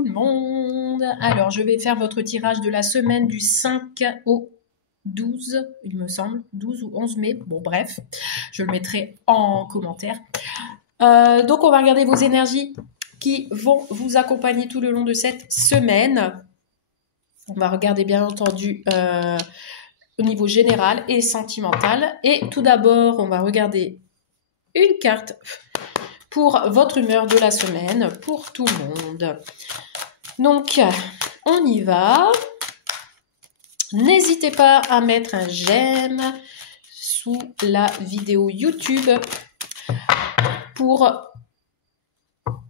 tout le monde. Alors, je vais faire votre tirage de la semaine du 5 au 12, il me semble, 12 ou 11 mai. Bon, bref, je le mettrai en commentaire. Donc, on va regarder vos énergies qui vont vous accompagner tout le long de cette semaine. On va regarder, bien entendu, au niveau général et sentimental. Et tout d'abord, on va regarder une carte pour votre humeur de la semaine, pour tout le monde. Donc, on y va. N'hésitez pas à mettre un j'aime sous la vidéo YouTube pour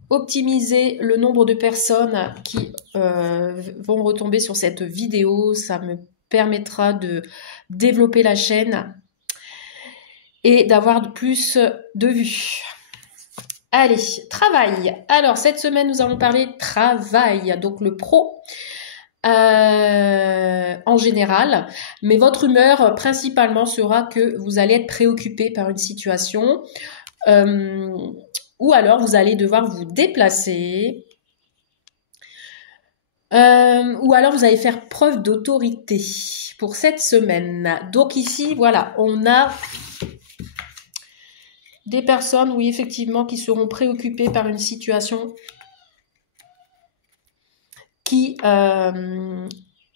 optimiser le nombre de personnes qui vont retomber sur cette vidéo. Ça me permettra de développer la chaîne et d'avoir plus de vues. Allez, travail. Alors, cette semaine, nous allons parler travail, donc le pro en général. Mais votre humeur, principalement, sera que vous allez être préoccupé par une situation ou alors vous allez devoir vous déplacer ou alors vous allez faire preuve d'autorité pour cette semaine. Donc ici, voilà, on a des personnes, oui, effectivement, qui seront préoccupées par une situation qui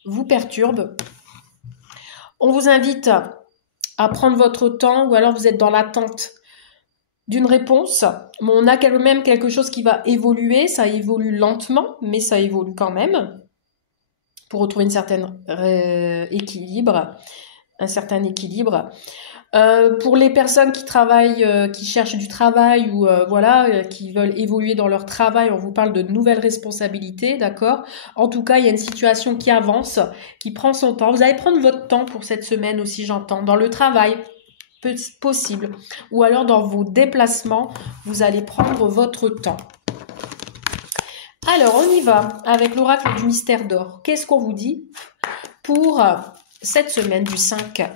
vous perturbe. On vous invite à prendre votre temps ou alors vous êtes dans l'attente d'une réponse. Mais on a quand même quelque chose qui va évoluer. Ça évolue lentement, mais ça évolue quand même pour retrouver une certaine équilibre, un certain équilibre. Pour les personnes qui travaillent, qui cherchent du travail ou voilà, qui veulent évoluer dans leur travail, on vous parle de nouvelles responsabilités, d'accord? En tout cas, il y a une situation qui avance, qui prend son temps. Vous allez prendre votre temps pour cette semaine aussi, j'entends. Dans le travail, possible. Ou alors dans vos déplacements, vous allez prendre votre temps. Alors, on y va avec l'oracle du mystère d'or. Qu'est-ce qu'on vous dit pour cette semaine du 5 ?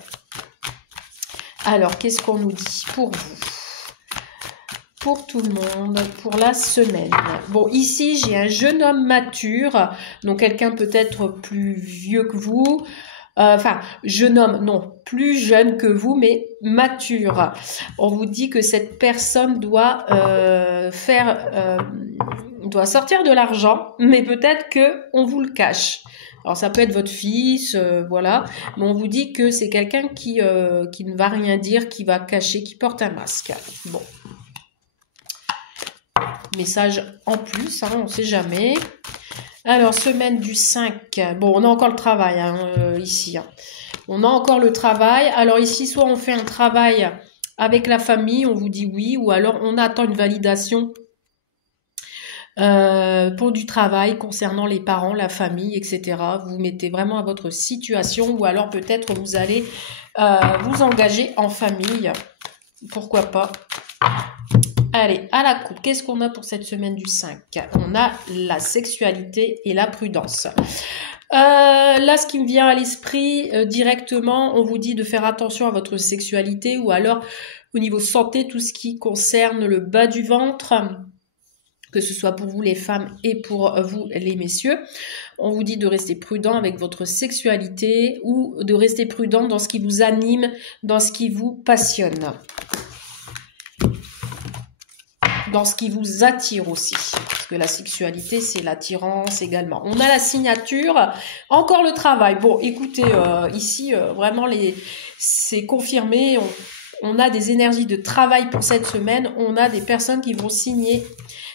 Alors, qu'est-ce qu'on nous dit pour vous? Pour tout le monde, pour la semaine. Bon, ici, j'ai un jeune homme mature, donc quelqu'un peut-être plus vieux que vous. Enfin, jeune homme, non, plus jeune que vous, mais mature. On vous dit que cette personne doit doit sortir de l'argent, mais peut-être que on vous le cache. Alors ça peut être votre fils, voilà, mais on vous dit que c'est quelqu'un qui ne va rien dire, qui va cacher, qui porte un masque. Bon. Message en plus, hein, on ne sait jamais. Alors, semaine du 5. Bon, on a encore le travail ici. Hein. On a encore le travail. Alors ici, soit on fait un travail avec la famille, on vous dit oui, ou alors on attend une validation pour du travail concernant les parents, la famille, etc. Vous vous mettez vraiment à votre situation ou alors peut-être vous allez vous engager en famille. Pourquoi pas. Allez, à la coupe, qu'est-ce qu'on a pour cette semaine du 5? On a la sexualité et la prudence. Là, ce qui me vient à l'esprit directement, on vous dit de faire attention à votre sexualité ou alors au niveau santé, tout ce qui concerne le bas du ventre, que ce soit pour vous les femmes et pour vous les messieurs. On vous dit de rester prudent avec votre sexualité ou de rester prudent dans ce qui vous anime, dans ce qui vous passionne. Dans ce qui vous attire aussi. Parce que la sexualité, c'est l'attirance également. On a la signature, encore le travail. Bon, écoutez, ici, vraiment, c'est confirmé. On a des énergies de travail pour cette semaine. On a des personnes qui vont signer.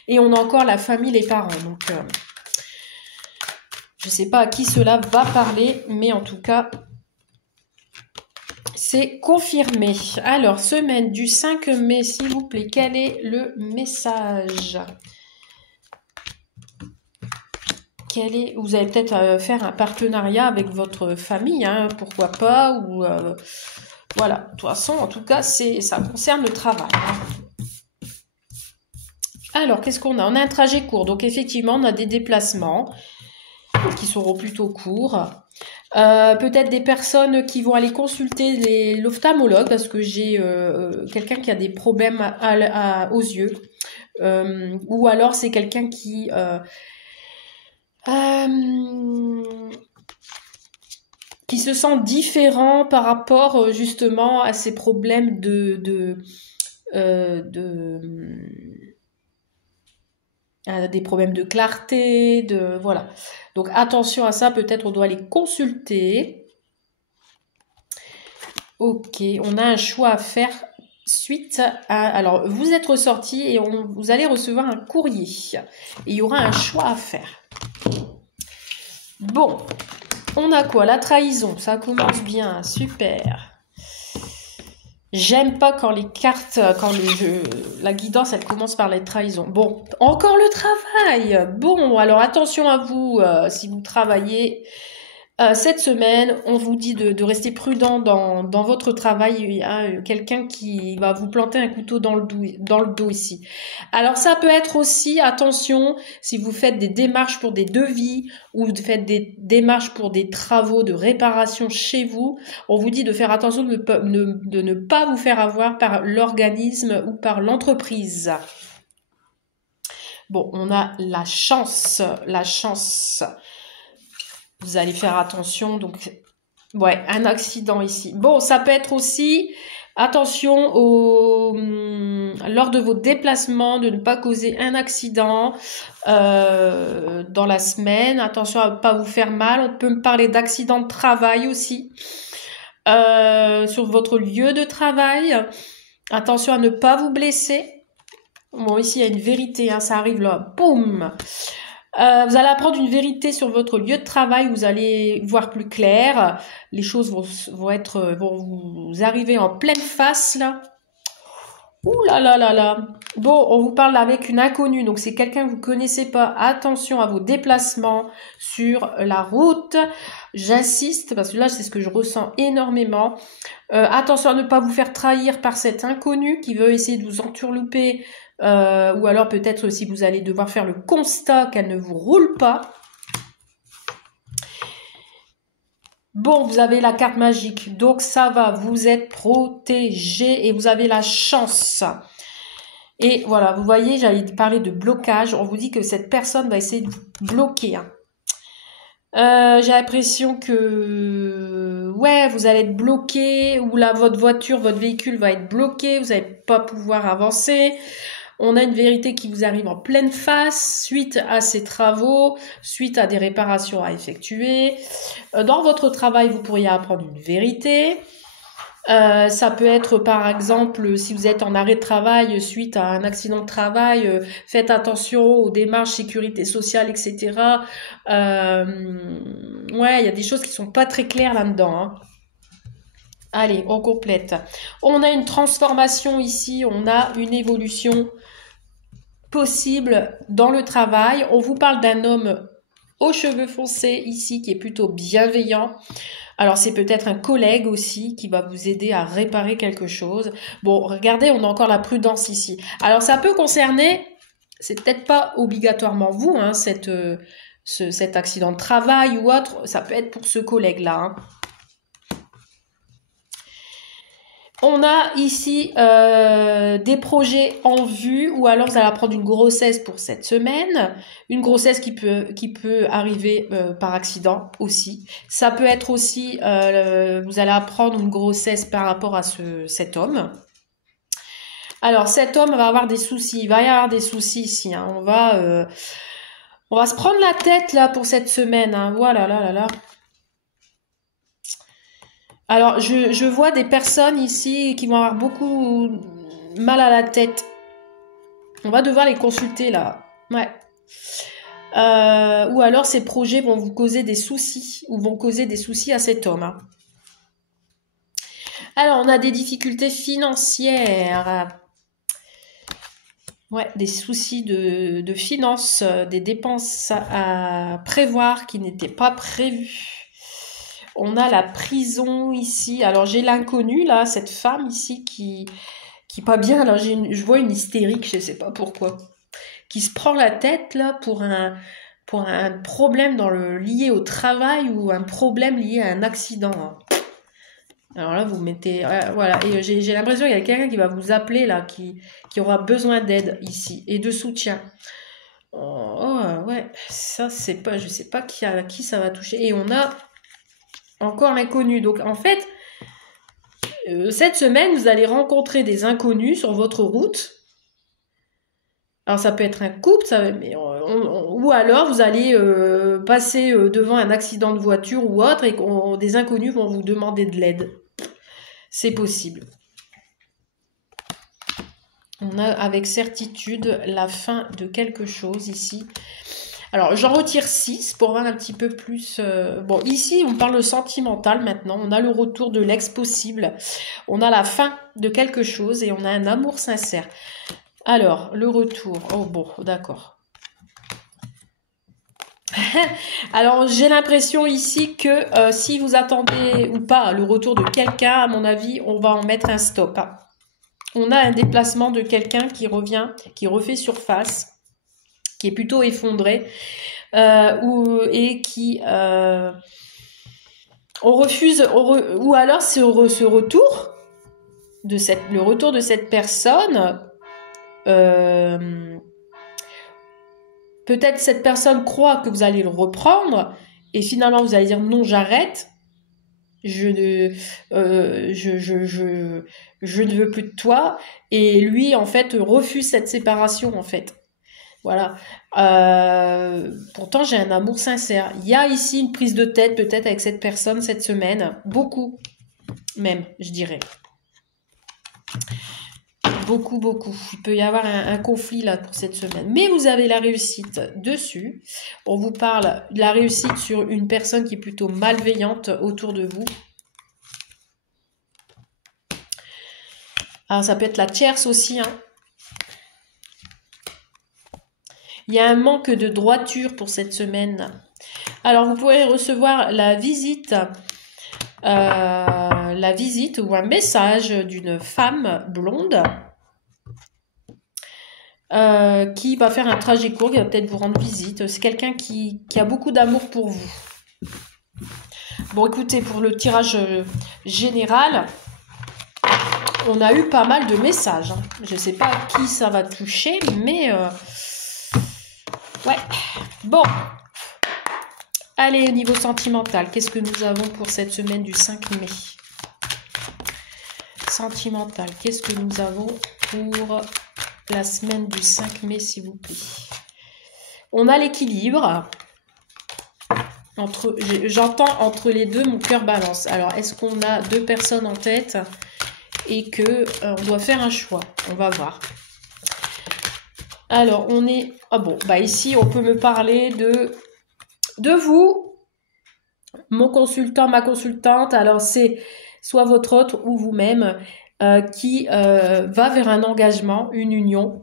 Et on a encore la famille, les parents. Donc, je ne sais pas à qui cela va parler, mais en tout cas, c'est confirmé. Alors, semaine du 5 mai, s'il vous plaît, quel est le message? Vous allez peut-être faire un partenariat avec votre famille, hein, pourquoi pas, ou voilà. De toute façon, en tout cas, ça concerne le travail. Hein. Alors, qu'est-ce qu'on a? On a un trajet court, donc effectivement, on a des déplacements qui seront plutôt courts. Peut-être des personnes qui vont aller consulter l'ophtalmologue parce que j'ai quelqu'un qui a des problèmes aux yeux. Ou alors c'est quelqu'un qui se sent différent par rapport justement à ces problèmes des problèmes de clarté, voilà. Donc attention à ça, peut-être on doit les consulter. Ok, on a un choix à faire suite à... Alors, vous êtes ressorti et vous allez recevoir un courrier. Et il y aura un choix à faire. Bon, on a quoi? La trahison, ça commence bien, super. J'aime pas quand les cartes, la guidance, elle commence par les trahisons. Bon, encore le travail. Bon, alors attention à vous, si vous travaillez. Cette semaine, on vous dit de rester prudent dans votre travail. Il y a quelqu'un qui va vous planter un couteau dans le dos ici. Alors ça peut être aussi, attention, si vous faites des démarches pour des devis ou vous faites des démarches pour des travaux de réparation chez vous, on vous dit de faire attention de ne pas vous faire avoir par l'organisme ou par l'entreprise. Bon, on a la chance. Vous allez faire attention, donc, ouais, un accident ici. Bon, ça peut être aussi, attention lors de vos déplacements, de ne pas causer un accident dans la semaine. Attention à ne pas vous faire mal. On peut me parler d'accident de travail aussi. Sur votre lieu de travail. Attention à ne pas vous blesser. Bon, ici, il y a une vérité, hein, ça arrive là. Boum! Vous allez apprendre une vérité sur votre lieu de travail, vous allez voir plus clair, les choses vont vous arriver en pleine face là. Ouh là là là là. Bon, on vous parle avec une inconnue, donc c'est quelqu'un que vous connaissez pas. Attention à vos déplacements sur la route. J'insiste parce que là c'est ce que je ressens énormément. Attention à ne pas vous faire trahir par cet inconnu qui veut essayer de vous entourlouper. Ou alors peut-être si vous allez devoir faire le constat qu'elle ne vous roule pas. Bon, vous avez la carte magique, donc ça va, vous êtes protégé et vous avez la chance. Et voilà, vous voyez, j'allais parler de blocage. On vous dit que cette personne va essayer de vous bloquer. J'ai l'impression que ouais, vous allez être bloqué ou là votre voiture, votre véhicule va être bloqué, vous n'allez pas pouvoir avancer. On a une vérité qui vous arrive en pleine face suite à ces travaux, suite à des réparations à effectuer. Dans votre travail, vous pourriez apprendre une vérité. Ça peut être par exemple si vous êtes en arrêt de travail suite à un accident de travail, faites attention aux démarches sécurité sociale, etc. Ouais, il y a des choses qui sont pas très claires là-dedans, hein. Allez, on complète. On a une transformation ici, on a une évolution possible dans le travail. On vous parle d'un homme aux cheveux foncés ici qui est plutôt bienveillant. Alors c'est peut-être un collègue aussi qui va vous aider à réparer quelque chose. Bon, regardez, on a encore la prudence ici. Alors ça peut concerner, c'est peut-être pas obligatoirement vous, hein, cet accident de travail ou autre, ça peut être pour ce collègue-là, hein. On a ici des projets en vue ou alors vous allez apprendre une grossesse pour cette semaine. Une grossesse qui peut arriver par accident aussi. Ça peut être aussi, vous allez apprendre une grossesse par rapport à cet homme. Alors cet homme va avoir des soucis, il va y avoir des soucis ici, hein. On va se prendre la tête là pour cette semaine, hein. Voilà, là, là, là. Alors, je vois des personnes ici qui vont avoir beaucoup mal à la tête. On va devoir les consulter, là. Ouais. Ou alors, ces projets vont vous causer des soucis, ou vont causer des soucis à cet homme, hein. Alors, on a des difficultés financières. Ouais, des soucis de finances, des dépenses à prévoir qui n'étaient pas prévues. On a la prison ici. Alors, j'ai l'inconnu, là, cette femme ici qui pas bien. Alors, je vois une hystérique, je ne sais pas pourquoi, qui se prend la tête, là, pour un problème lié au travail ou un problème lié à un accident, hein. Alors là, vous mettez... voilà. Et j'ai l'impression qu'il y a quelqu'un qui va vous appeler, là, qui aura besoin d'aide ici et de soutien. Oh ouais, ça, c'est pas... Je sais pas qui ça va toucher. Et on a Encore l'inconnu. Donc, en fait, cette semaine, vous allez rencontrer des inconnus sur votre route. Alors, ça peut être un couple, ou alors vous allez passer devant un accident de voiture ou autre et des inconnus vont vous demander de l'aide. C'est possible. On a avec certitude la fin de quelque chose ici. Alors, j'en retire 6 pour voir un petit peu plus... Bon, ici, on parle de sentimental maintenant. On a le retour de l'ex possible. On a la fin de quelque chose et on a un amour sincère. Alors, le retour. Oh, bon, d'accord. Alors, j'ai l'impression ici que si vous attendez ou pas le retour de quelqu'un, à mon avis, on va en mettre un stop. Hein. On a un déplacement de quelqu'un qui revient, qui refait surface, qui est plutôt effondré, et qui... on refuse, ou alors ce retour, le retour de cette personne... peut-être cette personne croit que vous allez le reprendre et finalement vous allez dire non, j'arrête, je ne veux plus de toi, et lui en fait refuse cette séparation en fait. Voilà. Pourtant j'ai un amour sincère. Il y a ici une prise de tête peut-être avec cette personne cette semaine, beaucoup même, je dirais. Beaucoup. Il peut y avoir un conflit là pour cette semaine. Mais vous avez la réussite dessus. On vous parle de la réussite sur une personne qui est plutôt malveillante autour de vous. Alors ça peut être la tierce aussi. Hein. Il y a un manque de droiture pour cette semaine. Alors vous pourrez recevoir la visite ou un message d'une femme blonde qui va faire un trajet court, qui va peut-être vous rendre visite. C'est quelqu'un qui a beaucoup d'amour pour vous. Bon, écoutez, pour le tirage général, on a eu pas mal de messages. Hein. Je ne sais pas qui ça va toucher, mais... ouais. Bon. Allez, au niveau sentimental, qu'est-ce que nous avons pour cette semaine du 5 mai? Sentimental, qu'est-ce que nous avons pour la semaine du 5 mai, s'il vous plaît? On a l'équilibre. J'entends entre les deux, mon cœur balance. Alors, est-ce qu'on a deux personnes en tête et que on doit faire un choix? On va voir. Alors, on est... Ah bon, bah ici, on peut me parler de vous, mon consultant, ma consultante. Alors, c'est soit votre autre ou vous-même qui va vers un engagement, une union.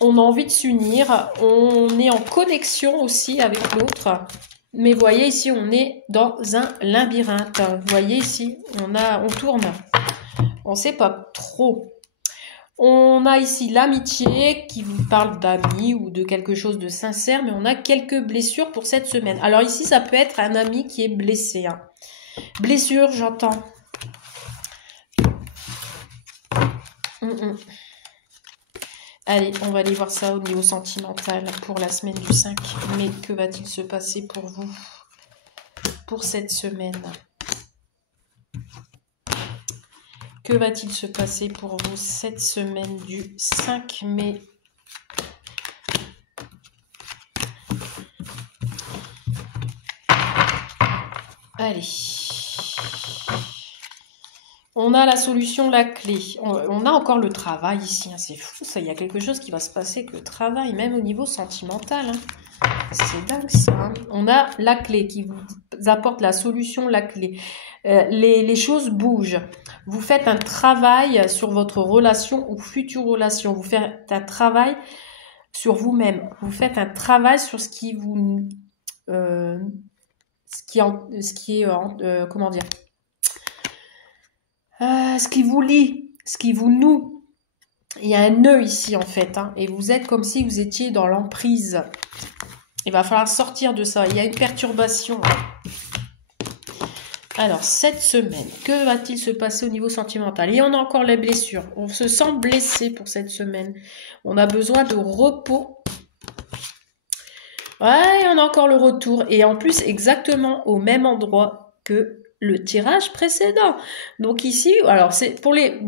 On a envie de s'unir, on est en connexion aussi avec l'autre. Mais vous voyez ici, on est dans un labyrinthe. Vous voyez ici, on tourne. On ne sait pas trop. On a ici l'amitié qui vous parle d'amis ou de quelque chose de sincère, mais on a quelques blessures pour cette semaine. Alors ici, ça peut être un ami qui est blessé. Hein. Blessure, j'entends. Allez, on va aller voir ça au niveau sentimental pour la semaine du 5 mai. Que va-t-il se passer pour vous pour cette semaine? Que va-t-il se passer pour vous cette semaine du 5 mai? Allez. On a la solution, la clé. On a encore le travail ici. Hein. C'est fou, ça. Il y a quelque chose qui va se passer avec le travail, même au niveau sentimental. Hein. C'est dingue, ça. Hein. On a la clé qui vous apporte la solution, la clé. Les choses bougent. Vous faites un travail sur votre relation ou future relation. Vous faites un travail sur vous-même. Vous faites un travail sur ce qui vous... comment dire, ce qui vous lie, ce qui vous noue. Il y a un nœud ici en fait, hein, et vous êtes comme si vous étiez dans l'emprise. Il va falloir sortir de ça. Il y a une perturbation. Alors, cette semaine, que va-t-il se passer au niveau sentimental? Et on a encore les blessures. On se sent blessé pour cette semaine. On a besoin de repos. Ouais, on a encore le retour. Et en plus, exactement au même endroit que le tirage précédent. Donc ici, alors c'est pour les,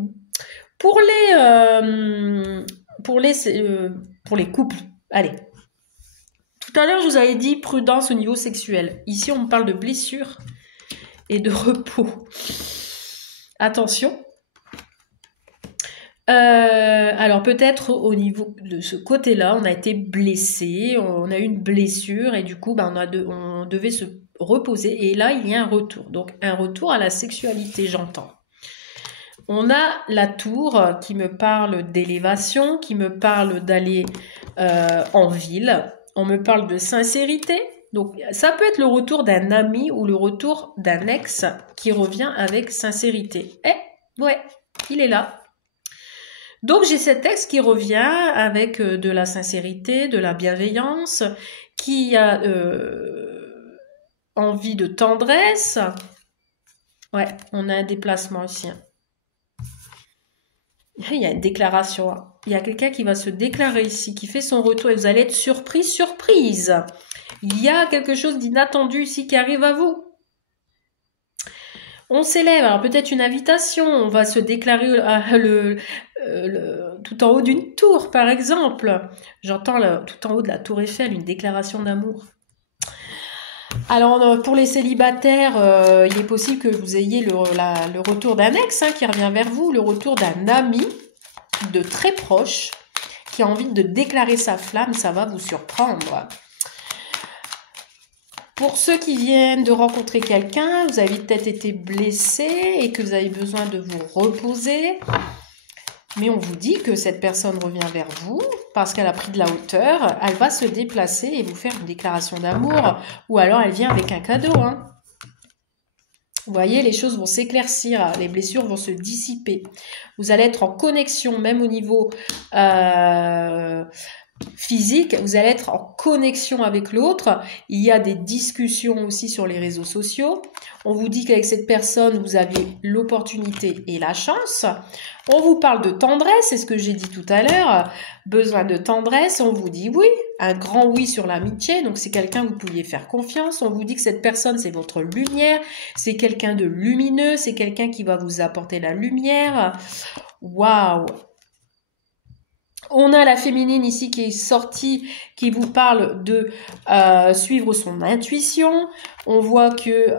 pour les, pour les couples. Allez. Tout à l'heure, je vous avais dit prudence au niveau sexuel. Ici, on me parle de blessures et de repos. Attention. Alors peut-être au niveau de ce côté-là, on a été blessé, on a eu une blessure et du coup, on devait se reposer. Et là, il y a un retour. Donc un retour à la sexualité, j'entends. On a la tour qui me parle d'élévation, qui me parle d'aller en ville. On me parle de sincérité. Donc ça peut être le retour d'un ami ou le retour d'un ex qui revient avec sincérité. Ouais, il est là. Donc j'ai cet ex qui revient avec de la sincérité, de la bienveillance, qui a envie de tendresse. Ouais, on a un déplacement ici. Il y a une déclaration. Il y a quelqu'un qui va se déclarer ici, qui fait son retour et vous allez être surprise, surprise. Il y a quelque chose d'inattendu ici qui arrive à vous. On s'élève, alors peut-être une invitation, on va se déclarer tout en haut d'une tour, par exemple. J'entends tout en haut de la tour Eiffel, une déclaration d'amour. Alors, pour les célibataires, il est possible que vous ayez le retour d'un ex qui revient vers vous, le retour d'un ami de très proche qui a envie de déclarer sa flamme, ça va vous surprendre. Pour ceux qui viennent de rencontrer quelqu'un, vous avez peut-être été blessé et que vous avez besoin de vous reposer. Mais on vous dit que cette personne revient vers vous parce qu'elle a pris de la hauteur. Elle va se déplacer et vous faire une déclaration d'amour. Ou alors elle vient avec un cadeau. Vous voyez, les choses vont s'éclaircir. Les blessures vont se dissiper. Vous allez être en connexion, même au niveau physique, vous allez être en connexion avec l'autre. Il y a des discussions aussi sur les réseaux sociaux. On vous dit qu'avec cette personne, vous avez l'opportunité et la chance. On vous parle de tendresse, c'est ce que j'ai dit tout à l'heure. Besoin de tendresse, on vous dit oui, un grand oui sur l'amitié. Donc c'est quelqu'un que vous pouviez faire confiance. On vous dit que cette personne, c'est votre lumière. C'est quelqu'un de lumineux. C'est quelqu'un qui va vous apporter la lumière. Waouh! On a la féminine ici qui est sortie, qui vous parle de suivre son intuition. On voit que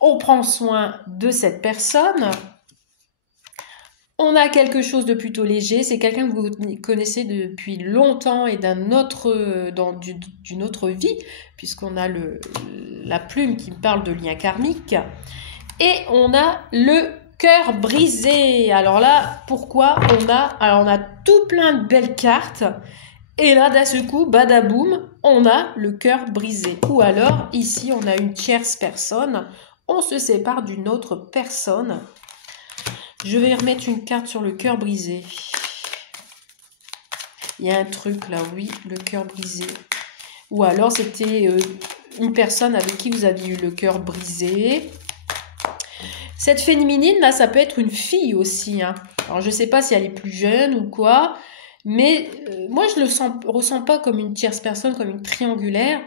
on prend soin de cette personne. On a quelque chose de plutôt léger. C'est quelqu'un que vous connaissez depuis longtemps et d'une autre vie, puisqu'on a la plume qui parle de lien karmique. Et on a le cœur brisé. Alors là, pourquoi on a tout plein de belles cartes. Et là, d'un seul coup, badaboum, on a le cœur brisé. Ou alors, ici, on a une tierce personne. On se sépare d'une autre personne. Je vais remettre une carte sur le cœur brisé. Il y a un truc là, oui, le cœur brisé. Ou alors, c'était une personne avec qui vous aviez eu le cœur brisé. Cette féminine, là, ça peut être une fille aussi. Alors, je ne sais pas si elle est plus jeune ou quoi, mais moi, je le ressens pas comme une tierce personne, comme une triangulaire,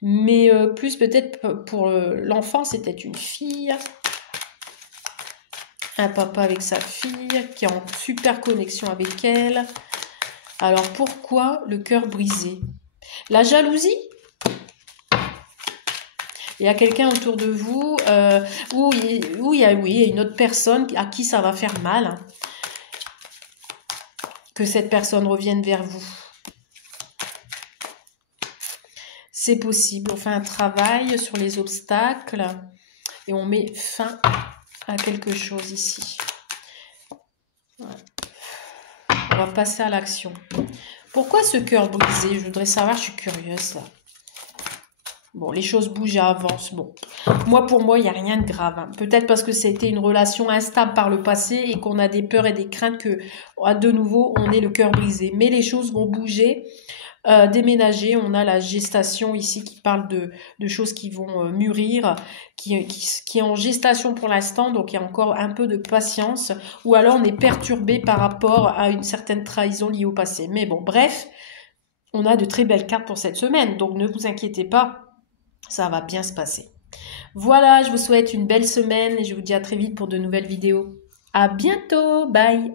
mais plus peut-être pour l'enfant, c'était une fille. Un papa avec sa fille, qui est en super connexion avec elle. Alors, pourquoi le cœur brisé? La jalousie? Il y a quelqu'un autour de vous où il y a une autre personne à qui ça va faire mal. Que cette personne revienne vers vous. C'est possible. On fait un travail sur les obstacles et on met fin à quelque chose ici. Ouais. On va passer à l'action. Pourquoi ce cœur brisé? Je voudrais savoir, je suis curieuse là. Bon, les choses bougent et avancent. Bon, pour moi, il n'y a rien de grave. Peut-être parce que c'était une relation instable par le passé et qu'on a des peurs et des craintes que, de nouveau, on ait le cœur brisé. Mais les choses vont bouger, déménager. On a la gestation ici qui parle de choses qui vont mûrir, qui est en gestation pour l'instant. Donc, il y a encore un peu de patience. Ou alors, on est perturbé par rapport à une certaine trahison liée au passé. Mais bon, bref. on a de très belles cartes pour cette semaine. Donc ne vous inquiétez pas, ça va bien se passer. Voilà, je vous souhaite une belle semaine et je vous dis à très vite pour de nouvelles vidéos. À bientôt, bye!